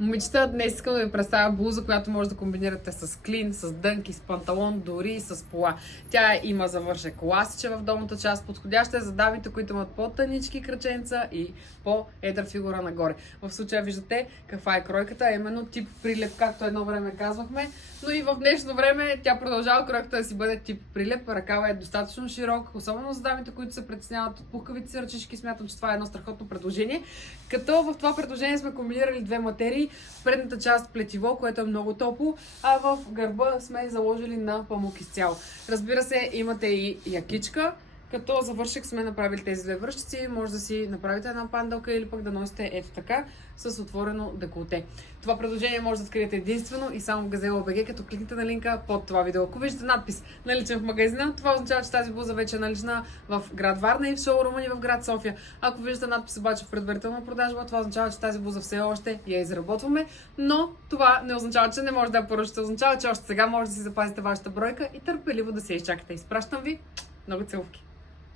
Момичета, днес искам да ви представя блуза, която може да комбинирате с клин, с дънки, с панталон, дори с пола. Тя има завършек ласиче в долната част, подходяща е за дамите, които имат по-тънички кръченца и по-едра фигура нагоре. В случая виждате каква е кройката, именно тип прилеп, както едно време казвахме, но и в днешно време тя продължава кройката да си бъде тип прилеп. Ръкава е достатъчно широк, особено за дамите, които се притесняват от пухкавите си ръчички. Смятам, че това е едно страхотно предложение. Като в това предложение сме комбинирали две материи. В предната част плетиво, което е много топло, а в гърба сме заложили на памук изцяло. Разбира се, имате и якичка, като завършек сме направили тези две връщици. Може да си направите една пандалка или пък да носите ето така, с отворено деколте. Това предложение може да откриете единствено и само в Gazelle.bg, като кликнете на линка под това видео. Ако виждате надпис наличен в магазина, това означава, че тази блуза вече е налична в град Варна и в шоурума ни в град София. Ако виждате надпис обаче в предварителна продажба, това означава, че тази блуза все още я изработваме, но това не означава, че не може да я поръчате. Означава, че още сега може да си запазите вашата бройка и търпеливо да се изчакате. Изпращам ви много целувки!